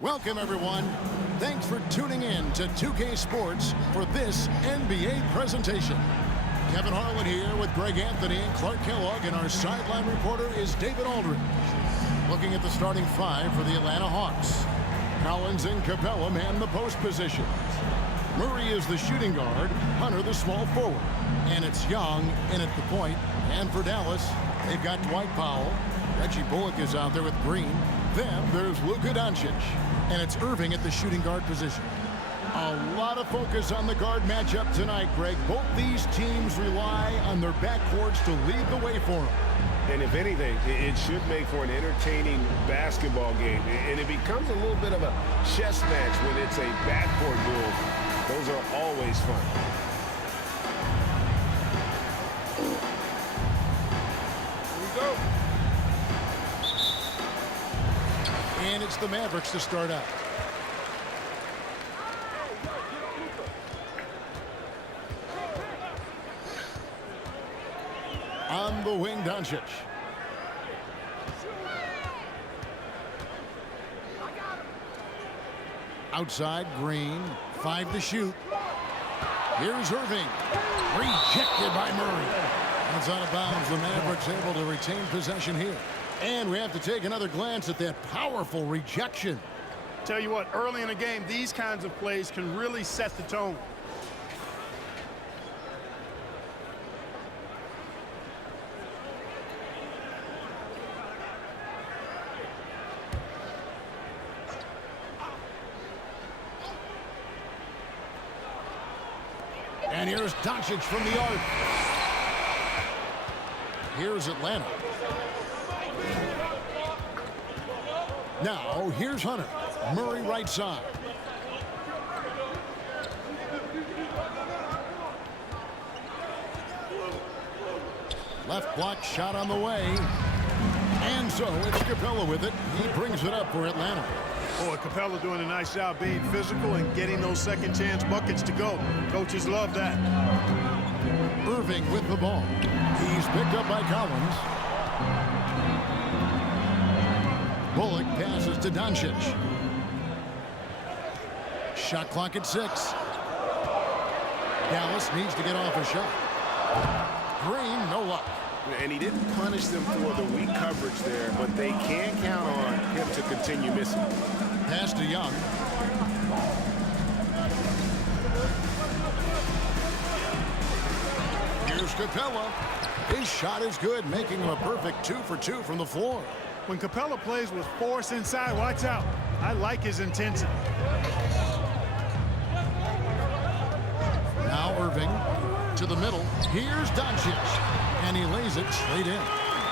Welcome, everyone. Thanks for tuning in to 2K Sports for this NBA presentation. Kevin Harlan here with Greg Anthony and Clark Kellogg, and our sideline reporter is David Aldridge. Looking at the starting five for the Atlanta Hawks. Collins and Capella man the post positions. Murray is the shooting guard, Hunter the small forward. And it's Young in at the point. And for Dallas, they've got Dwight Powell. Reggie Bullock is out there with Green. Then there's Luka Doncic. And it's Irving at the shooting guard position. A lot of focus on the guard matchup tonight, Greg. Both these teams rely on their backcourts to lead the way for them. And if anything, it should make for an entertaining basketball game. And it becomes a little bit of a chess match when it's a backcourt duel. Those are always fun. Here we go. And it's the Mavericks to start out. On the wing, Doncic. Outside, Green. 5 to shoot. Here's Irving. Rejected by Murray. That's out of bounds. The Mavericks able to retain possession here. And we have to take another glance at that powerful rejection. Tell you what, early in the game, these kinds of plays can really set the tone. And here's Doncic from the arc. Here's Atlanta. Now, here's Hunter. Murray right side. Left block shot on the way. And so it's Capella with it. He brings it up for Atlanta. Boy, Capella doing a nice job being physical and getting those second chance buckets to go. Coaches love that. Irving with the ball. He's picked up by Collins. Bullock passes to Doncic. Shot clock at 6. Dallas needs to get off a shot. Green, no luck. And he didn't punish them for the weak coverage there, but they can count on him to continue missing. Pass to Young. Here's Capella. His shot is good, making him a perfect 2 for 2 from the floor. When Capella plays with force inside, watch out. I like his intensity. Now Irving to the middle. Here's Doncic. And he lays it straight in.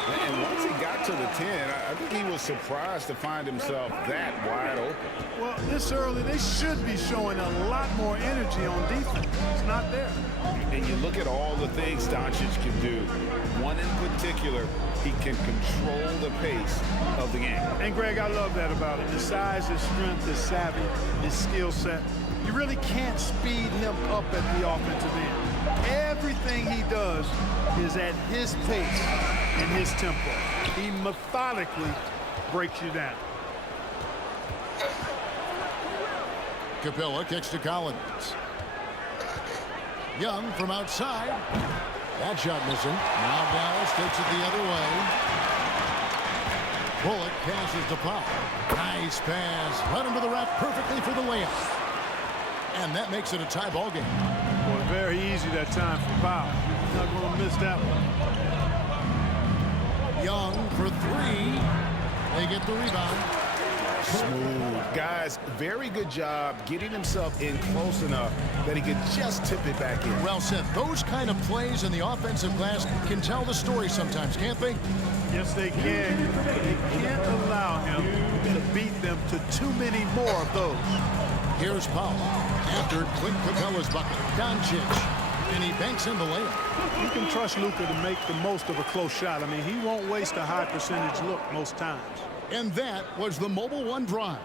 And once he got to the 10, I think he was surprised to find himself that wide open. Well, this early, they should be showing a lot more energy on defense. It's not there. And you look at all the things Doncic can do. One in particular, he can control the pace of the game. And, Greg, I love that about him. His size, his strength, his savvy, his skill set. You really can't speed him up at the offensive end. Everything he does is at his pace and his tempo. He methodically breaks you down. Capella kicks to Collins. Young from outside. That shot missing. Now Dallas takes it the other way. Bullock passes to Powell. Nice pass. Led him to the rack perfectly for the layup. And that makes it a tie ball game. Boy, very easy that time for Powell. He's not going to miss that one. Young for 3. They get the rebound. Smooth. Guys, very good job getting himself in close enough that he could just tip it back in. Well said. Those kind of plays in the offensive glass can tell the story sometimes, can't they? Yes, they can. They can't allow him to beat them to too many more of those. Here's Powell. After Clint Capella's bucket. Doncic. And he banks in the layup. You can trust Luka to make the most of a close shot. I mean, he won't waste a high percentage look most times. And that was the Mobile One drive.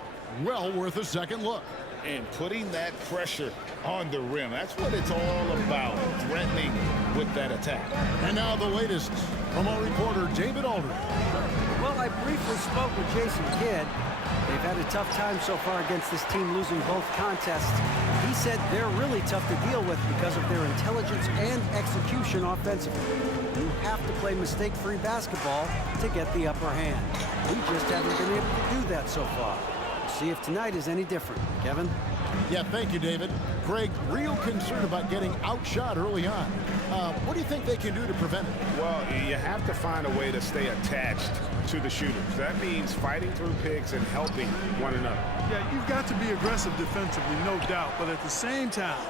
Well worth a second look. And putting that pressure on the rim. That's what it's all about, threatening with that attack. And now the latest from our reporter, David Aldridge. Well, I briefly spoke with Jason Kidd. They've had a tough time so far against this team, losing both contests. He said they're really tough to deal with because of their intelligence and execution offensively. You have to play mistake-free basketball to get the upper hand. We just haven't been able to do that so far. We'll see if tonight is any different. Kevin? Yeah, thank you, David. Greg, real concerned about getting outshot early on. What do you think they can do to prevent it? Well, you have to find a way to stay attached to the shooters. That means fighting through picks and helping one another. Yeah, you've got to be aggressive defensively, no doubt. But at the same time,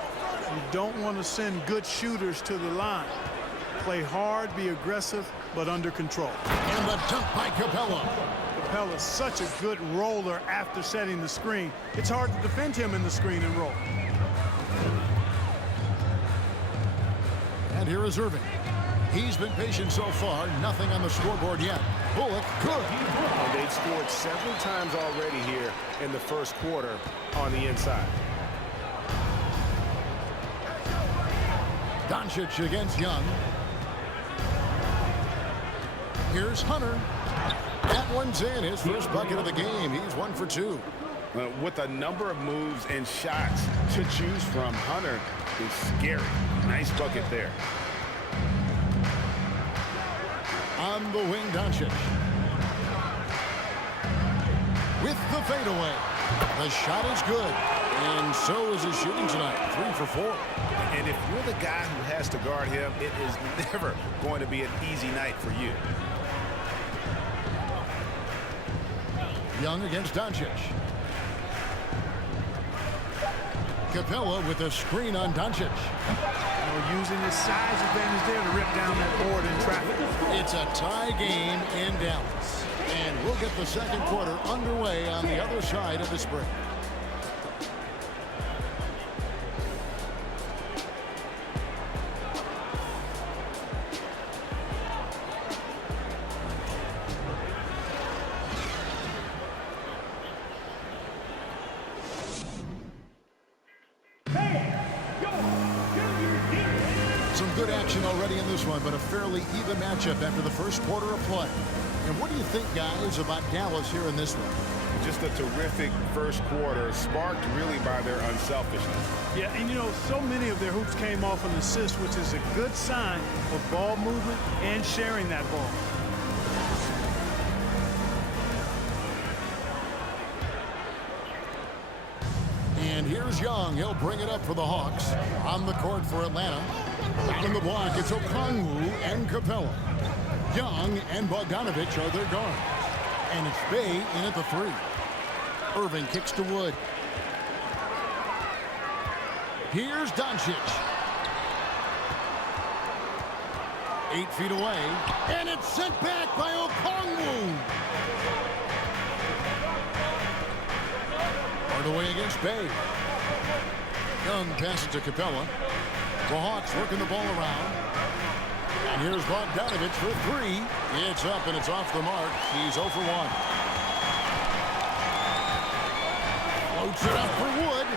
you don't want to send good shooters to the line. Play hard, be aggressive, but under control. And the dunk by Capella. Capella's such a good roller after setting the screen. It's hard to defend him in the screen and roll. And here is Irving. He's been patient so far. Nothing on the scoreboard yet. Bullock, good. And they've scored several times already here in the first quarter on the inside. Doncic against Young. Here's Hunter. That one's in. His first bucket of the game. He's 1 for 2. With a number of moves and shots to choose from, Hunter is scary. Nice bucket there. On the wing, Doncic. With the fadeaway. The shot is good. And so is his shooting tonight. 3 for 4. And if you're the guy who has to guard him, it is never going to be an easy night for you. Young against Doncic. Capella with a screen on Doncic. Using his size advantage there to rip down that board in traffic. It's a tie game in Dallas. And we'll get the second quarter underway on the other side of this break. Some good action already in this one, but a fairly even matchup after the first quarter of play. And what do you think, guys, about Dallas here in this one? Just a terrific first quarter, sparked really by their unselfishness. Yeah, and you know, so many of their hoops came off an assist, which is a good sign of ball movement and sharing that ball. And here's Young. He'll bring it up for the Hawks. On the court for Atlanta. Down in the block, it's Okongwu and Capella. Young and Bogdanovich are their guard. And it's Bay in at the 3. Irving kicks to Wood. Here's Doncic. 8 feet away. And it's sent back by Okongwu. Hard away against Bay. Young passes to Capella. The Hawks working the ball around. And here's Bogdanovich for 3. It's up and it's off the mark. He's 0 for 1. Floats it up for Wood.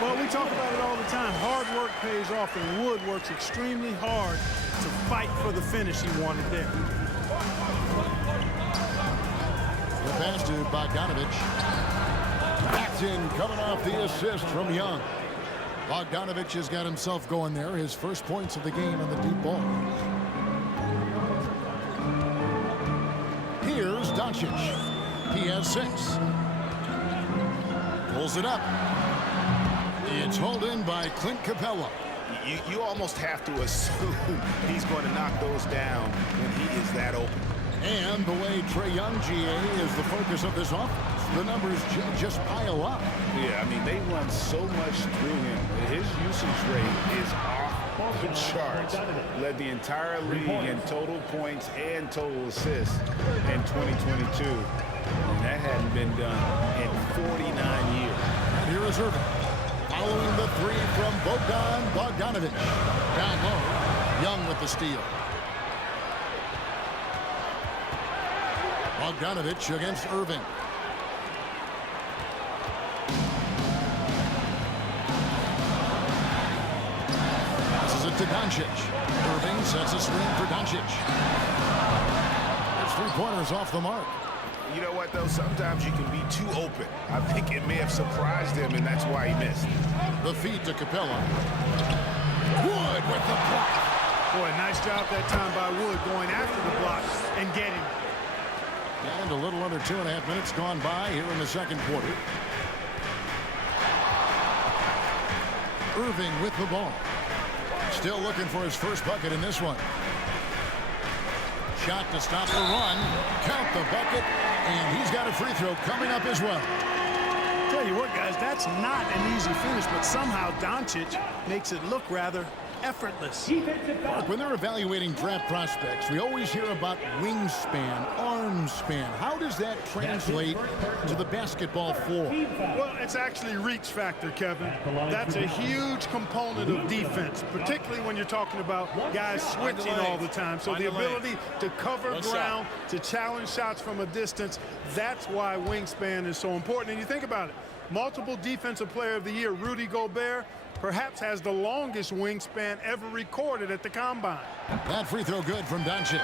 Well, we talk about it all the time. Hard work pays off, and Wood works extremely hard to fight for the finish he wanted there. The pass to Bogdanovich. That's in, coming off the assist from Young. Bogdanovich has got himself going there. His first points of the game in the deep ball. Here's Doncic. He has 6. Pulls it up. It's hauled in by Clint Capella. You almost have to assume he's going to knock those down when he is that open. And the way Trae Young, GA, is the focus of this offense. The numbers just pile up. Yeah, I mean, they run so much through him. His usage rate is off the charts. Led the entire league in total points and total assists in 2022. And that hadn't been done in 49 years. And here is Irving. Following the 3 from Bogdanovich. Down low. Young with the steal. Bogdanovich against Irving. Passes it to Doncic. Irving sets a screen for Doncic. There's 3 pointers off the mark. You know what, though? Sometimes you can be too open. I think it may have surprised him, and that's why he missed. The feed to Capella. Wood with the block. Boy, nice job that time by Wood going after the block and getting. And a little under 2.5 minutes gone by here in the second quarter. Irving with the ball. Still looking for his first bucket in this one. Shot to stop the run. Count the bucket. And he's got a free throw coming up as well. Tell you what, guys, that's not an easy finish, but somehow Doncic makes it look rather effortless. Mark, when they're evaluating draft prospects, we always hear about wingspan, arm span. How does that translate to the basketball floor? Well, it's actually reach factor, Kevin. That's a huge component of defense, particularly when you're talking about guys switching all the time. So the ability to cover ground, to challenge shots from a distance, that's why wingspan is so important. And you think about it, multiple Defensive Player of the Year, Rudy Gobert, perhaps has the longest wingspan ever recorded at the Combine. That free throw good from Doncic.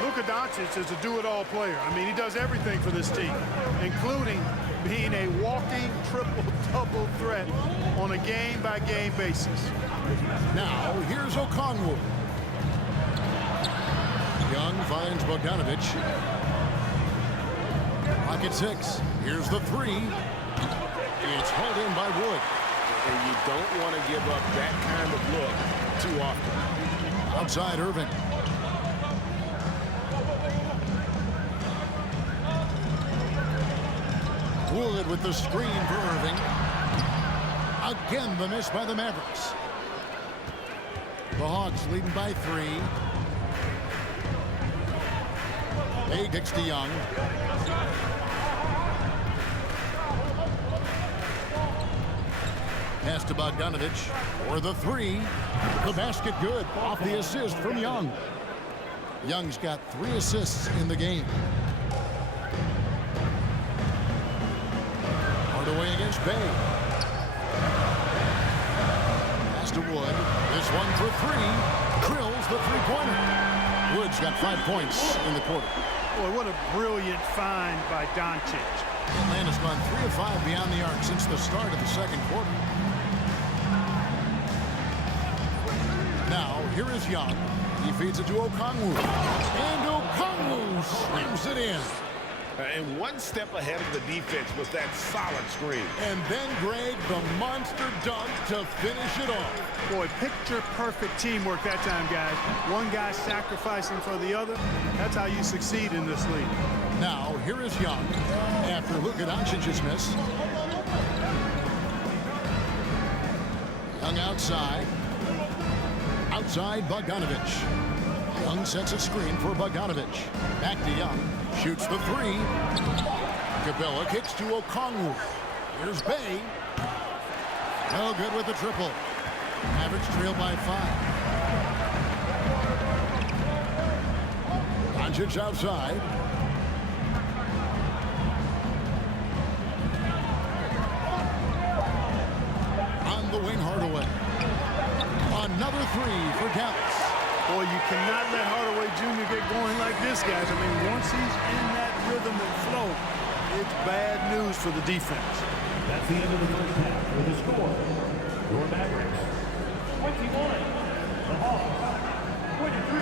Luka Doncic is a do-it-all player. I mean, he does everything for this team, including being a walking triple-double threat on a game-by-game basis. Now, here's Okongwu. Young finds Bogdanovic. Pocket 6. Here's the 3. It's hauled in by Wood. And you don't want to give up that kind of look too often. Outside Irving. Wood with the screen for Irving. Again, the miss by the Mavericks. The Hawks leading by 3. They kicks to Young. Pass to Bogdanovic for the 3. The basket good off the assist from Young. Young's got 3 assists in the game. Hardaway against Bay. Pass to Wood. This one for 3. Drills the three-pointer. Wood's got 5 points in the quarter. Boy, what a brilliant find by Doncic. Atlanta's gone 3 of 5 beyond the arc since the start of the second quarter. Now, here is Young. He feeds it to Okongwu. And Okongwu slams it in. And one step ahead of the defense was that solid screen. And then, Greg, the monster dunk to finish it off. Boy, picture-perfect teamwork that time, guys. One guy sacrificing for the other. That's how you succeed in this league. Now, here is Young after Luka Doncic's miss. Young outside. Outside Bogdanovic. Young sets a screen for Bogdanovic. Back to Young. Shoots the 3. Capella kicks to Okongwu. Here's Bay. No good with the triple. Mavericks trail by 5. Doncic outside. On the wing, Hardaway. Another 3 for Dallas. Boy, you cannot let Hardaway Jr. get going like this, guys. I mean, once he's in that rhythm and flow, it's bad news for the defense. That's the end of the first half. With the score, your Mavericks, 21. The Hawks, 23.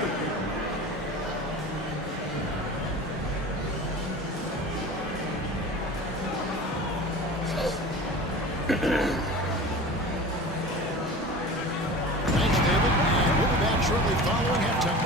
Thanks, David, and we'll be back shortly following halftime.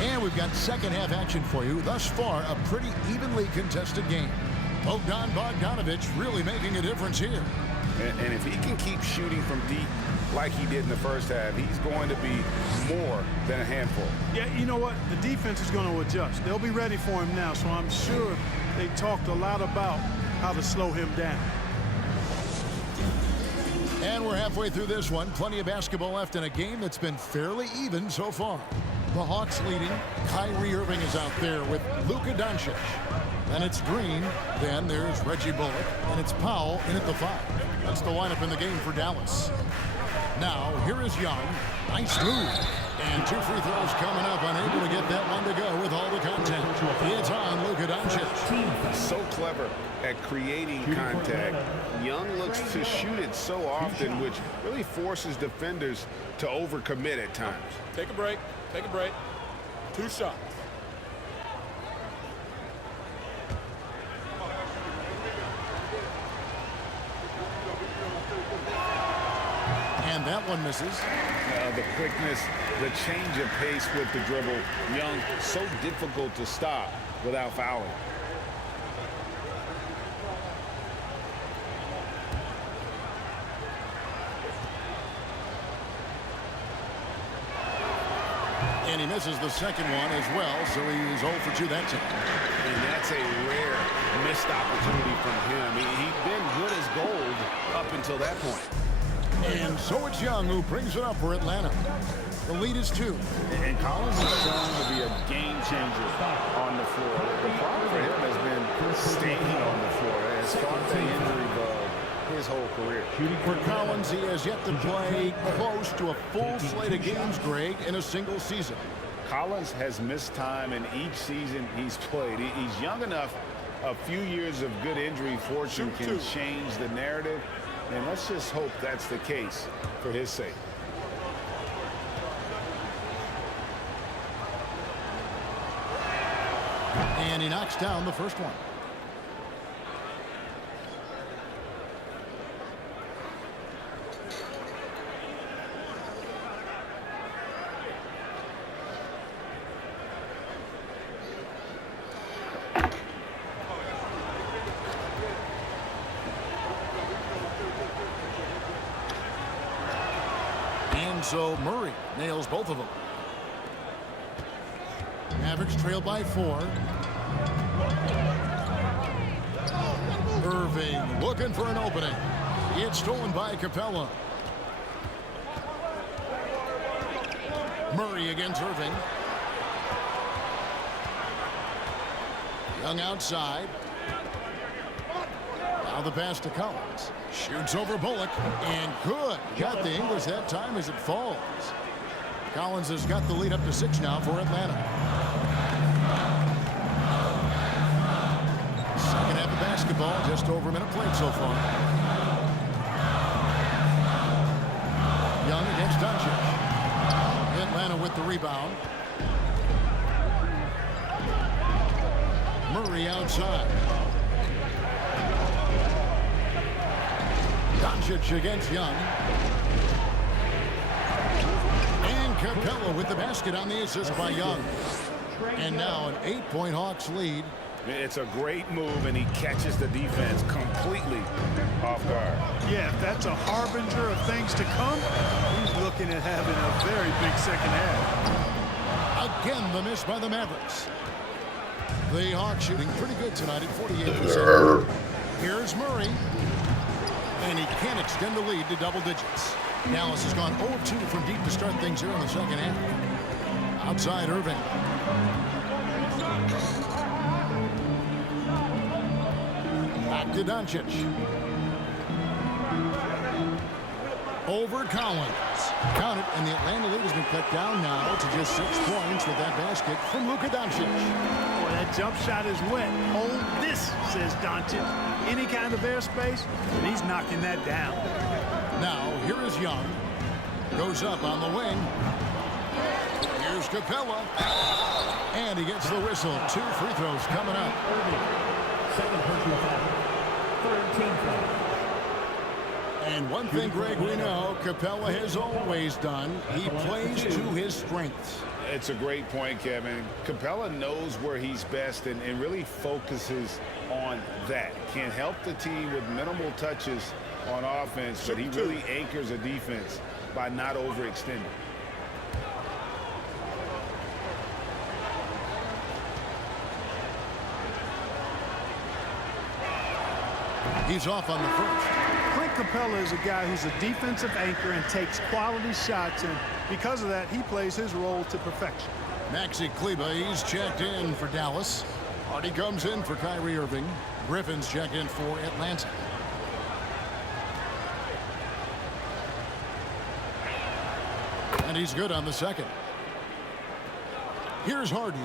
And we've got second half action for you. Thus far, a pretty evenly contested game. Bogdanovic really making a difference here. And if he can keep shooting from deep like he did in the first half, he's going to be more than a handful. Yeah, you know what? The defense is going to adjust. They'll be ready for him now, so I'm sure they talked a lot about how to slow him down. And we're halfway through this one. Plenty of basketball left in a game that's been fairly even so far. The Hawks leading. Kyrie Irving is out there with Luka Doncic. Then it's Green. Then there's Reggie Bullock. And it's Powell in at the 5. That's the lineup in the game for Dallas. Now, here is Young. Nice move. And 2 free throws coming up. Unable to get that one to go with all the content. It's on Luka Doncic. So clever at creating contact. Young looks to shoot it so often, which really forces defenders to overcommit at times. Take a break. Take a break. 2 shots. And that one misses. The quickness, the change of pace with the dribble. Young, so difficult to stop without fouling. And he misses the second one as well, so he's 0 for 2 that time. And that's a rare missed opportunity from him. He'd been good as gold up until that point. And so it's Young who brings it up for Atlanta. The lead is 2. And Collins is shown to be a game changer on the floor. The problem for him has been staying on the floor. Has fought the injury bug his whole career. For Collins, he has yet to play close to a full slate of games, Greg, in a single season. Collins has missed time in each season he's played. He's young enough. A few years of good injury fortune can change the narrative. And let's just hope that's the case for his sake. And he knocks down the first one. So Murray nails both of them. Mavericks trail by 4. Irving looking for an opening. It's stolen by Capella. Murray against Irving. Young outside. Now the pass to Collins. Shoots over Bullock, and good. Got the English that time as it falls. Collins has got the lead up to 6 now for Atlanta. Second half of basketball, just over a minute played so far. Young against Doncic. Atlanta with the rebound. Murray outside. Doncic against Young. And Capella with the basket on the assist by Young. And now an 8-point Hawks lead. It's a great move, and he catches the defense completely off guard. Yeah, if that's a harbinger of things to come, he's looking at having a very big second half. Again, the miss by the Mavericks. The Hawks shooting pretty good tonight at 48%. Here's Murray. And he can extend the lead to double digits. Dallas has gone 0-2 from deep to start things here in the second half. Outside Irving. Back to Doncic. Over Collins. Count it, and the Atlanta lead has been cut down now to just 6 points with that basket from Luka Doncic. Boy, that jump shot is wet. Hold this, says Doncic. Any kind of airspace, and he's knocking that down. Now, here is Young. Goes up on the wing. Here's Capella. And he gets the whistle. 2 free throws coming up. Second personal foul. 13 foul. And one thing, Greg, we know Capella has always done. He plays to his strengths. It's a great point, Kevin. Capella knows where he's best and really focuses on that. Can help the team with minimal touches on offense, but he really anchors a defense by not overextending. He's off on the first. Clint Capella is a guy who's a defensive anchor and takes quality shots, and because of that, he plays his role to perfection. Maxi Kleba, he's checked in for Dallas. Hardy comes in for Kyrie Irving. Griffin's checked in for Atlanta. And he's good on the second. Here's Hardy.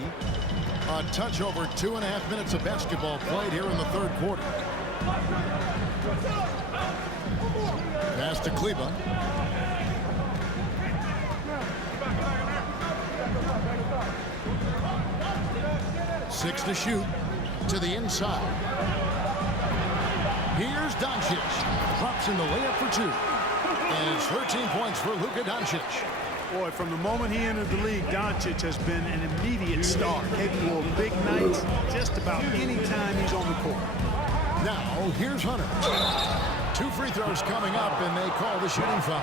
A touch over 2.5 minutes of basketball played here in the third quarter. Pass to Kleba. 6 to shoot. To the inside. Here's Doncic. Drops in the layup for 2. And it's 13 points for Luka Doncic. Boy, from the moment he entered the league, Doncic has been an immediate star, capable of big nights just about any time he's on the court. Now, here's Hunter. 2 free throws coming up, and they call the shooting foul.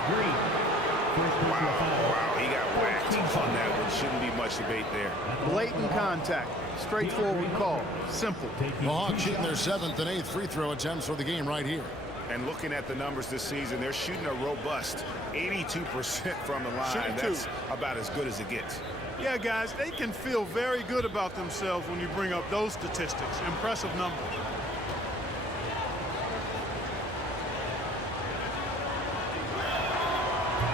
Wow, he got whacked on that one. Shouldn't be much debate there. Blatant contact. Straightforward call. Simple. The Hawks shooting their 7th and 8th free throw attempts for the game right here. And looking at the numbers this season, they're shooting a robust 82% from the line. That's about as good as it gets. Yeah, guys, they can feel very good about themselves when you bring up those statistics. Impressive numbers.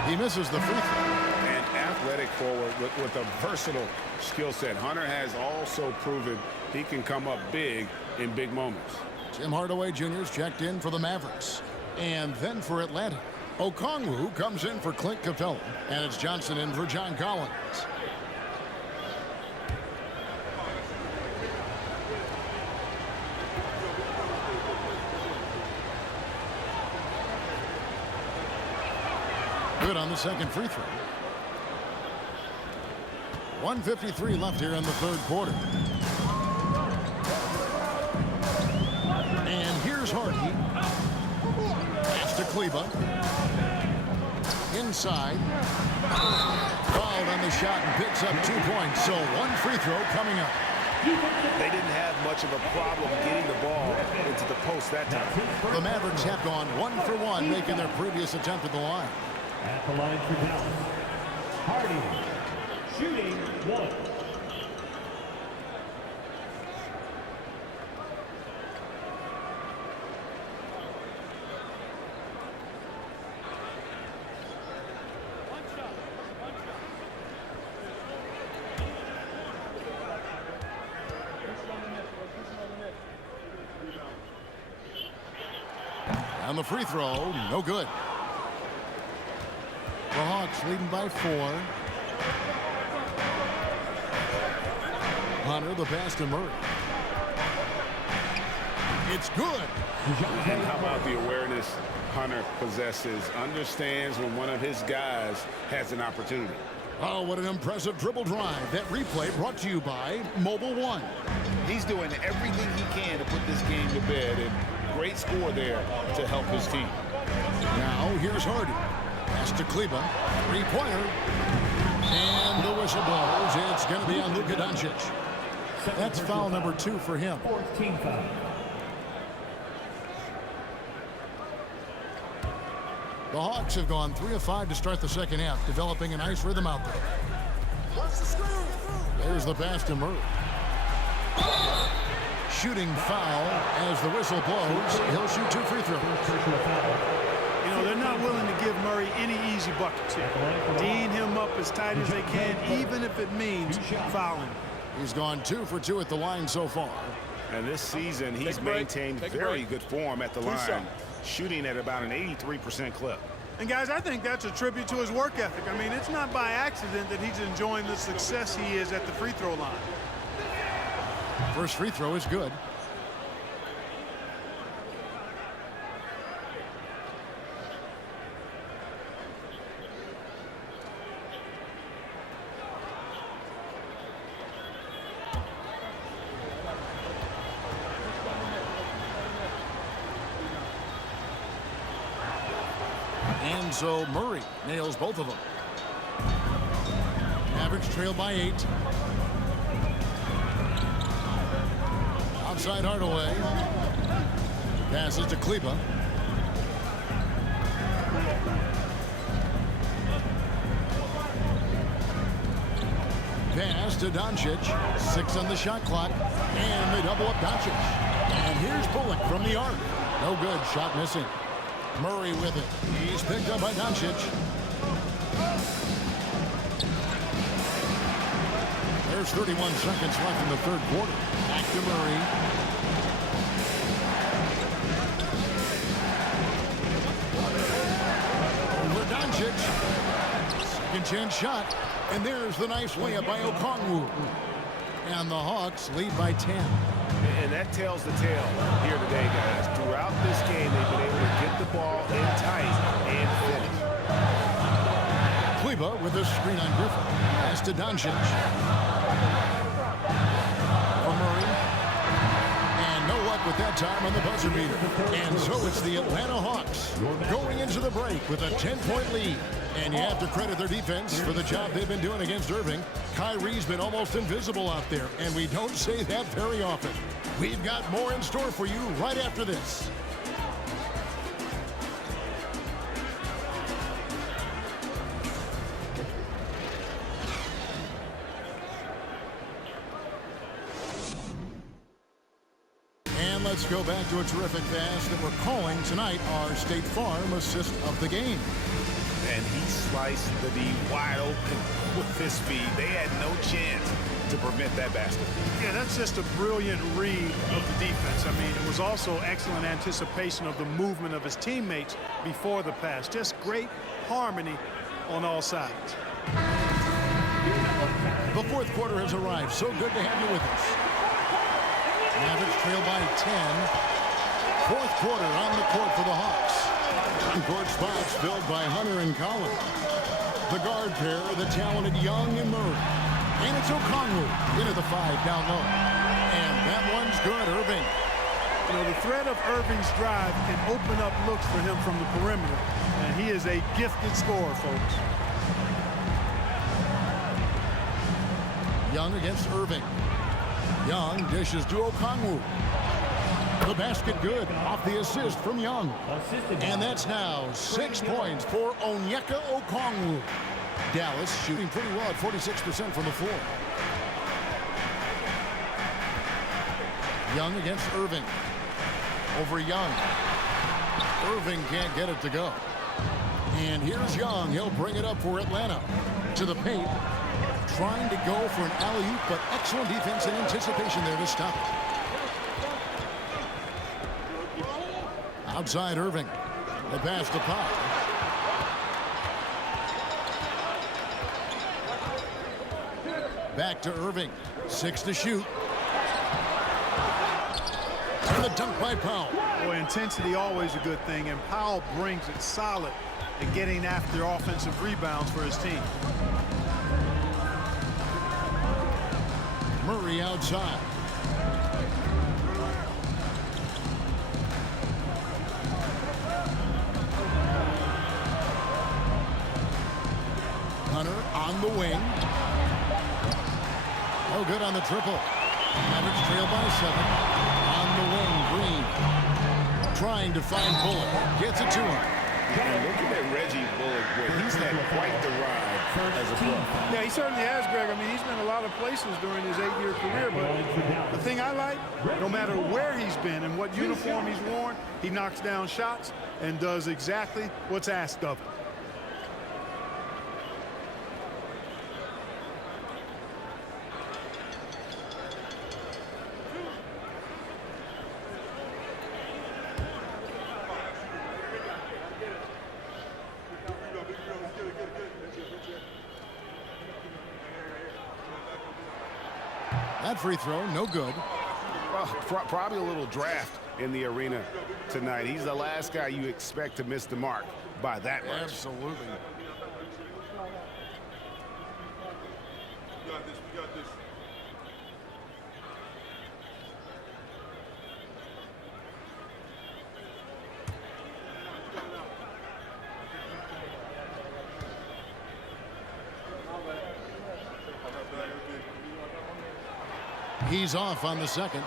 He misses the free throw. An athletic forward with a versatile skill set. Hunter has also proven he can come up big in big moments. Tim Hardaway Jr.'s checked in for the Mavericks. And then for Atlanta, Okongwu comes in for Clint Capella. And it's Johnson in for John Collins. Good on the second free throw. 1:53 left here in the third quarter. And here's Hardy. Pass to Kleba. Inside. Fouled on the shot and picks up 2 points. So 1 free throw coming up. They didn't have much of a problem getting the ball into the post that time. The Mavericks have gone 1 for 1, making their previous attempt at the line. At the line for Dallas, Hardy, shooting 1. And the free throw, no good. The Hawks leading by 4. Hunter, the pass to Murray. It's good. And how about the awareness Hunter possesses? Understands when one of his guys has an opportunity. Oh, what an impressive dribble drive. That replay brought to you by Mobile One. He's doing everything he can to put this game to bed, and great score there to help his team. Now, here's Hardy. Pass to Kleba. 3-pointer. And the whistle blows. It's going to be on Luka Doncic. That's foul number 2 for him. 14 foul. The Hawks have gone 3 of 5 to start the second half, developing a nice rhythm out there. There's the pass to Murray. Shooting foul as the whistle blows. He'll shoot 2 free throws. You know, they're not willing to give Murray any easy buckets here. Dean him up as tight as they can, even if it means fouling. He's gone 2 for 2 at the line so far. And this season, he's maintained very good form at the line, shooting at about an 83% clip. And guys, I think that's a tribute to his work ethic. I mean, it's not by accident that he's enjoying the success he is at the free throw line. First free throw is good. And so Murray nails both of them. Mavericks trail by 8. Outside Hardaway. Passes to Kleba. Pass to Doncic. 6 on the shot clock. And they double up Doncic. And here's Bullock from the arc. No good. Shot missing. Murray with it. He's picked up by Doncic. There's 31 seconds left in the third quarter. Back to Murray. Over Doncic. Second chance shot. And there's the nice layup by Okongwu. And the Hawks lead by 10. And that tells the tale here today, guys. Throughout this game, they've been able to get the ball in tight and finish. Kleba with a screen on Griffin. Pass to Doncic. For Murray. And no luck with that time on the buzzer beater. And so it's the Atlanta Hawks going into the break with a 10-point lead. And you have to credit their defense for the job they've been doing against Irving. Kyrie's been almost invisible out there, and we don't say that very often. We've got more in store for you right after this. And let's go back to a terrific pass that we're calling tonight our State Farm assist of the game. And he sliced the D wide open with his speed. They had no chance to prevent that basket. Yeah, that's just a brilliant read of the defense. I mean, it was also excellent anticipation of the movement of his teammates before the pass. Just great harmony on all sides. The fourth quarter has arrived. So good to have you with us. Mavericks trail by 10. Fourth quarter on the court for the Hawks. Court spots filled by Hunter and Collins. The guard pair, the talented Young and Murray. And it's Okongwu into the 5 down low. And that one's good, Irving. You know, the threat of Irving's drive can open up looks for him from the perimeter. And he is a gifted scorer, folks. Young against Irving. Young dishes to Okongwu. The basket good off the assist from Young. And that's now 6 points for Onyeka Okongwu. Dallas shooting pretty well at 46% from the floor. Young against Irving. Over Young. Irving can't get it to go. And here's Young. He'll bring it up for Atlanta. To the paint. Trying to go for an alley-oop, but excellent defense and anticipation there to stop it. Outside Irving. The pass to Pop. Back to Irving. 6 to shoot. And the dunk by Powell. Boy, intensity always a good thing, and Powell brings it solid in getting after offensive rebounds for his team. Murray outside. Hunter on the wing. Oh, good on the triple. Mavericks trail by 7. On the wing, Green. Trying to find Bullock. Gets it to him. And look at Reggie Bullock. He's had quite the ride as a pro. Yeah, he certainly has, Greg. I mean, he's been a lot of places during his 8-year career, but the thing I like, no matter where he's been and what uniform he's worn, he knocks down shots and does exactly what's asked of him. That free throw, no good. Well, probably a little draft in the arena tonight. He's the last guy you expect to miss the mark by that much. Absolutely. We got this. He's off on the second.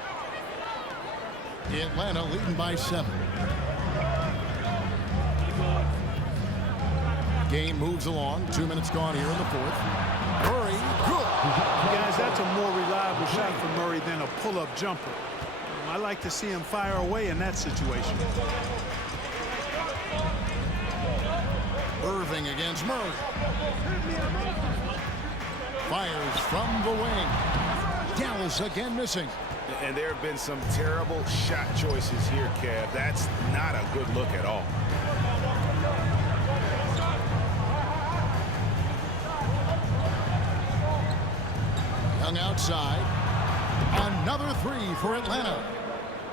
Atlanta leading by 7. Game moves along. 2 minutes gone here in the fourth. Murray, good. Guys, that's a more reliable shot for Murray than a pull-up jumper. I like to see him fire away in that situation. Irving against Murray. Fires from the wing. Dallas again missing. And there have been some terrible shot choices here, Kev. That's not a good look at all. Young outside. Another three for Atlanta.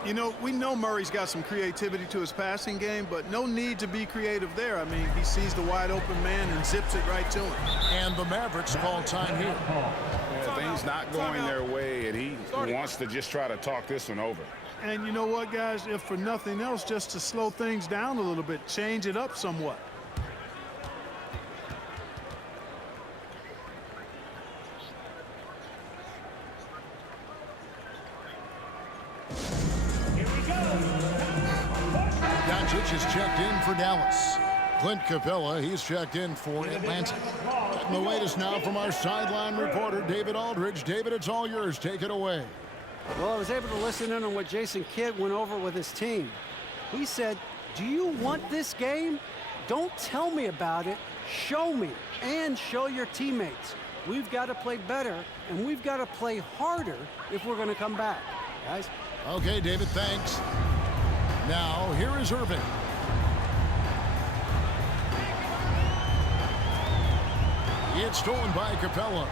You know, we know Murray's got some creativity to his passing game, but no need to be creative there. I mean, he sees the wide open man and zips it right to him. And the Mavericks call time here. Yeah, things not going their way, and he wants to just try to talk this one over. And you know what, guys? If for nothing else, just to slow things down a little bit, change it up somewhat. Doncic is checked in for Dallas. Clint Capella, he's checked in for Atlanta. And the latest now from our sideline reporter, David Aldridge. David, it's all yours. Take it away. Well, I was able to listen in on what Jason Kidd went over with his team. He said, do you want this game? Don't tell me about it. Show me and show your teammates. We've got to play better, and we've got to play harder if we're going to come back. Guys? Okay, David, thanks. Now, here is Irving. It's stolen by Capella.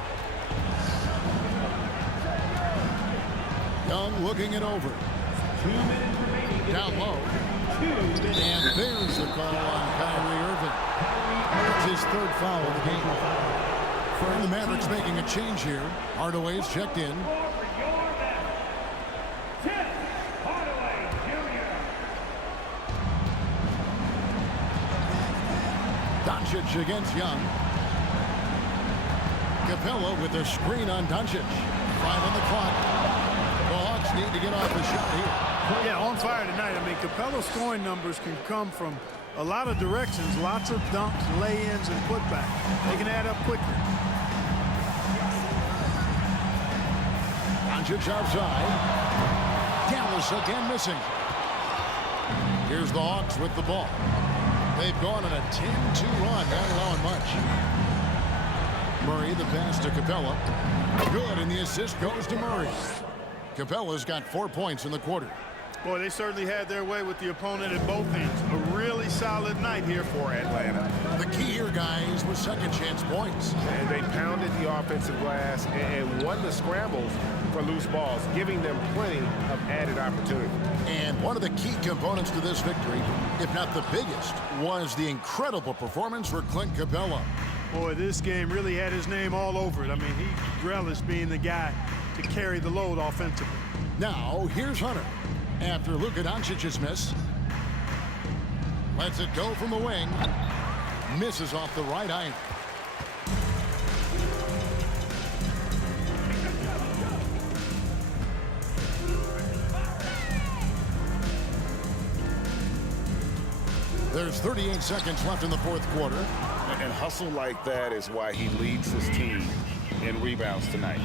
Young looking it over. 2 minutes remaining. Down low. And there's the call on Kyrie Irving. It's his third foul of the game. And the Mavericks making a change here. Hardaway's checked in. Doncic against Young. Capella with a screen on Doncic. 5 on the clock. The Hawks need to get off the shot here. Yeah, on fire tonight. I mean, Capella's scoring numbers can come from a lot of directions. Lots of dunks, lay-ins, and putbacks. They can add up quickly. Doncic outside. Dallas again missing. Here's the Hawks with the ball. They've gone on a 10-2 run, not allowing much. Murray, the pass to Capella. Good, and the assist goes to Murray. Capella's got 4 points in the quarter. Boy, they certainly had their way with the opponent at both ends. A really solid night here for Atlanta. The key here, guys, was second chance points. And they pounded the offensive glass and won the scrambles for loose balls, giving them plenty of added opportunity. And one of the key components to this victory, if not the biggest, was the incredible performance for Clint Capella. Boy, this game really had his name all over it. I mean, he relished being the guy to carry the load offensively. Now, here's Hunter. After Luka Doncic's miss. Lets it go from the wing. Misses off the right iron. There's 38 seconds left in the fourth quarter. And hustle like that is why he leads his team in rebounds tonight.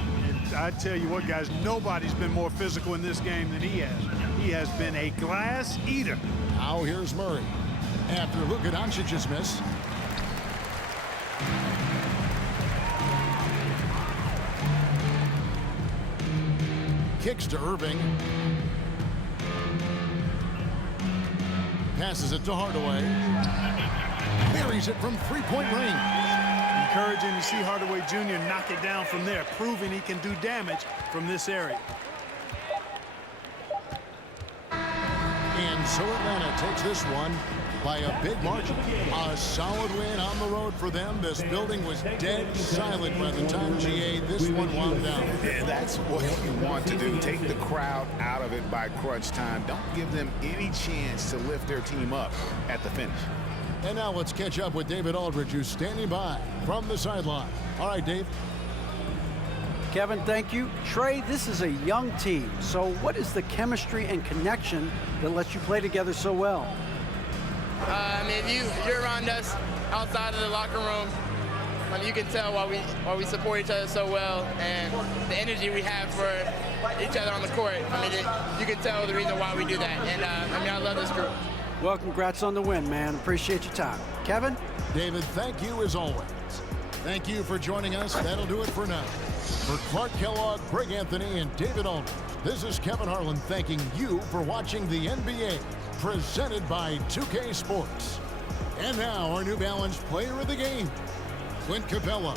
I tell you what, guys, nobody's been more physical in this game than he has. He has been a glass eater. Now here's Murray. After Luka Doncic's miss. Kicks to Irving. Passes it to Hardaway. Buries it from three-point range. Encouraging to see Hardaway Jr. knock it down from there, proving he can do damage from this area. And so Atlanta takes this one by a big margin. A solid win on the road for them. This building was dead silent by the time GA this one wound down. And that's what you want to do. Take the crowd out of it by crunch time. Don't give them any chance to lift their team up at the finish. And now let's catch up with David Aldridge, who's standing by from the sideline. All right, Dave. Kevin, thank you. Trey, this is a young team. So what is the chemistry and connection that lets you play together so well? I mean, if you're around us outside of the locker room, I mean, you can tell why we support each other so well, and the energy we have for each other on the court. I mean, you can tell the reason why we do that. And I mean, I love this group. Well, congrats on the win, man. Appreciate your time. Kevin? David, thank you as always. Thank you for joining us. That'll do it for now. For Clark Kellogg, Greg Anthony, and David Aldridge, this is Kevin Harlan thanking you for watching the NBA, presented by 2K Sports. And now, our New Balance player of the game, Clint Capella.